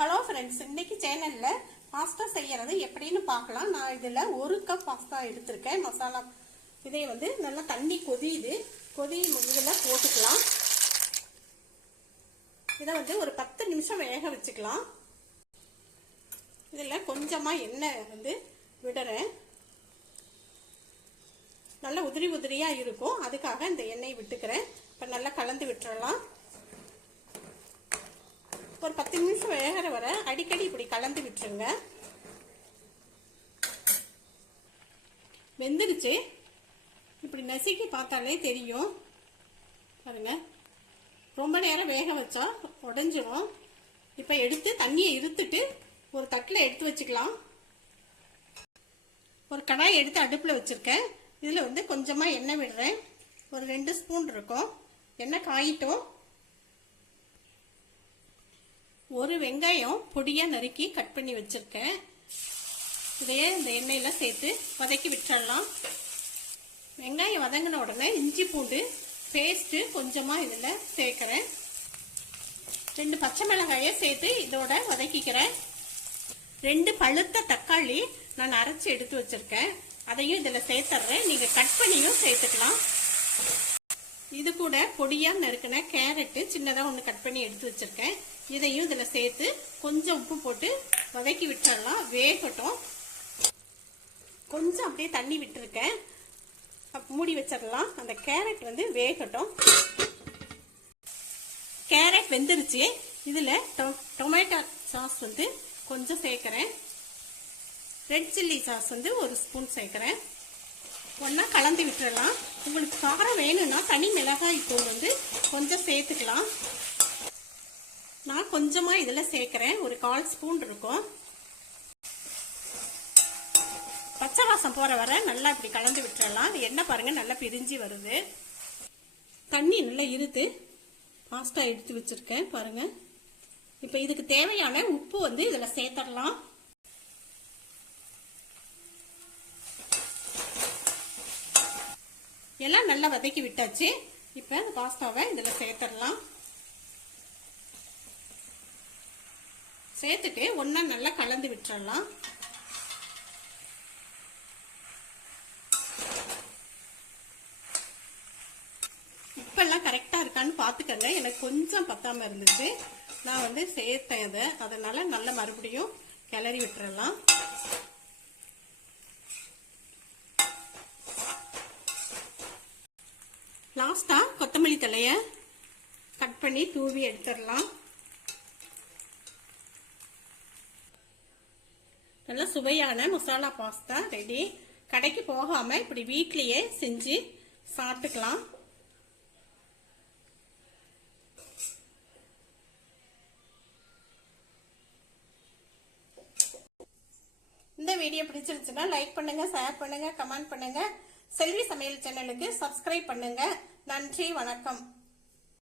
Hello friends, இன்னைக்கு சேனல்ல pasta செய்யறது எப்படின்னு பார்க்கலாம். நான் இதுல 1 கப் பாஸ்தா எடுத்திருக்கேன். மசாலா இதை நல்லா தண்ணி கொதியுது. இதுல போட்டுக்கலாம். இதை ஒரு 10 நிமிஷம் வேக வச்சுக்கலாம். இதுல கொஞ்சமா எண்ணெய் விடுறேன். நல்லா உதிரி உதிரியா இருக்கும். அதுக்காக இந்த எண்ணெய் விட்டுக்கிறேன். இப்ப நல்லா கலந்து விட்டுறலாம். ஒரு 10 நிமிஷம் வேகிற வரை அடிக்கடி இப்படி கலந்து விட்டுருங்க. வெந்துருச்சு. இப்படி நசுக்கி பார்த்தாலே தெரியும் பாருங்க. ரொம்ப நேரம் வேக வச்சா உடைஞ்சிரும். இப்ப எடுத்து தண்ணியை இருத்துட்டு ஒரு தட்டில் எடுத்து வச்சுக்கலாம். ஒரு கடாயை எடுத்து அடுப்புல வச்சிருக்கேன். இதுல கொஞ்சமா எண்ணெய் விடுறேன். ஒரு 2 ஸ்பூன் இருக்கும். எண்ணெய் காயிட்டும். ஒரு வெங்காயம் பொடியா நறுக்கி கட் பண்ணி வச்சிருக்கேன். இதையே இந்த எண்ணெயில சேர்த்து வதக்கி விட்டுறலாம். வெங்காயம் வதங்கின உடனே இஞ்சி பூண்டு பேஸ்ட் கொஞ்சமா இதுல சேர்க்கிறேன். 2 பச்சை மிளகாயை சேர்த்து இதோட வதக்கிக்கிறேன். 2 பழுத்த தக்காளி நான் அரைச்சி எடுத்து வச்சிருக்கேன். அதையும் இதுல சேர்த்துறேன். நீங்க கட் பண்ணியும் சேர்த்துக்கலாம். இது கூட பொடியா நறுக்கின கேரட் சின்னதா ஒன்று கட் பண்ணி எடுத்து வச்சிருக்கேன். இதையும் இதுல சேர்த்து கொஞ்சம் உப்பு போட்டு வதக்கி விட்டுறலாம். வேகட்டும். கொஞ்சம் அப்படியே தண்ணி விட்டுருக்கேன். மூடி வச்சிடலாம். அந்த கேரட் வேகட்டும். கேரட் வெந்துருச்சு. இதுல டொமேட்டோ சாஸ் கொஞ்சம் சேர்க்கிறேன். ரெட் சில்லி சாஸ் 1 ஸ்பூன் சேர்க்கிறேன். ஒன்னா கலந்து விட்டுறலாம். உங்களுக்கு காரம் வேணும்னா தனி மிளகாய் தூள் கொஞ்சம் சேர்த்துக்கலாம். நான் கொஞ்சமா இதுல சேர்க்கிறேன். ஒரு 1/4 ஸ்பூன் இருக்கும். பச்சை வாசம் போற வரை நல்லா இப்படி கலந்து விட்டுறலாம். எண்ணெய் பாருங்க நல்லா பிரிஞ்சு வருது. தண்ணி நல்லா இருத்து பாஸ்தா எடுத்து வச்சிருக்கேன் பாருங்க. இப்ப இதுக்கு தேவையான உப்பு இதுல சேர்த்துடலாம். எல்லாம் நல்லா வதக்கி விட்டாச்சு. இப்ப பாஸ்தாவை இதுல சேர்த்துடலாம். சேர்த்துட்டு ஒன்னா நல்லா கலந்து விட்டுறலாம். இப்பெல்லாம் கரெக்டா இருக்கான்னு பாத்துக்கங்க. எனக்கு கொஞ்சம் பத்தாம இருந்துச்சு. நான் சேர்த்தேன். அதனால நல்லா மறுபடியும் கிளறி விட்டுறலாம். லாஸ்டா கொத்தமல்லி தழைய கட் பண்ணி தூவி எடுத்துடலாம். நல்ல சுவையான மசாலா பாஸ்தா ரெடி. கடைக்கு போகாம இப்படி வீட்லயே செஞ்சு சாப்பிட்டுக்கலாம். இந்த வீடியோ பிடிச்சிருச்சுன்னா லைக் பண்ணுங்க, ஷேர் பண்ணுங்க, கமெண்ட் பண்ணுங்க. செல்வி சமையல் சேனலுக்கு சப்ஸ்கிரைப் பண்ணுங்க. நன்றி, வணக்கம்.